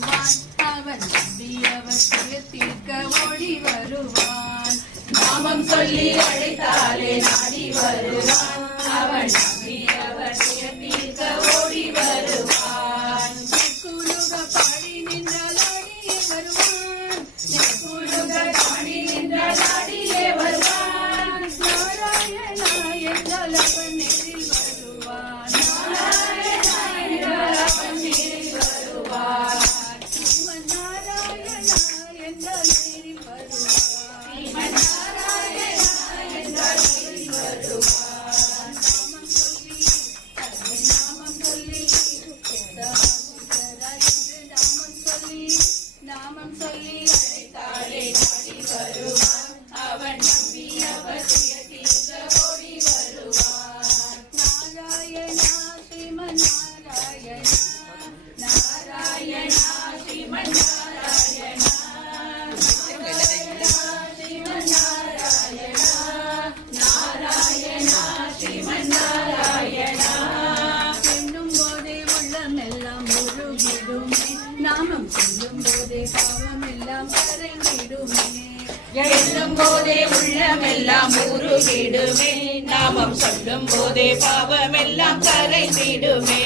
வருவான். அவன் நம்பியவர் தீர்க்க ஓடி வருவான். நாமம் சொல்லி அழைத்தாலே நாடி வருவான். அவன் நம்பியவர் தீர்க்க ஓடி வருவான். குழுக பாடி நின்றால் ஆடியே வருவான். குழுக பாடி நின்றால் ஆடியே வருவான். நாராயணா என்றால் அவன் நேரில் வருவான். நாராயணா என்றால் அவன் நேரில் வருவான். ஸ்ரீமன் நாராயணா என்றால் நேரில் வருவான். ஸ்ரீமன் நாராயணா என்றால் நேரில் வருவான். நாமம் சொல்லி அழைத்தாலே நாடி வருவான். அவன் நம்பியவர் தீர்க்க ஓடி வருவான். நாராயணா ஸ்ரீமன் நாராயணா. நாராயணா ஸ்ரீமன் நாராயணா. நாராயணா ஸ்ரீமன் நாராயணா. நாராயணா ஸ்ரீமன் நாராயணா. என்னும் போதே உள்ளமெல்லாம் முழுகிடுமே. நாமம் சொல்லும் போதே பாவம் எல்லாம் கரைந்திடுமே. எண்ணும் போதே உள்ளமெல்லாம் உருகிடுமே. நாமம் சொல்லும் போதே பாவமெல்லாம் கரைந்திடுமே.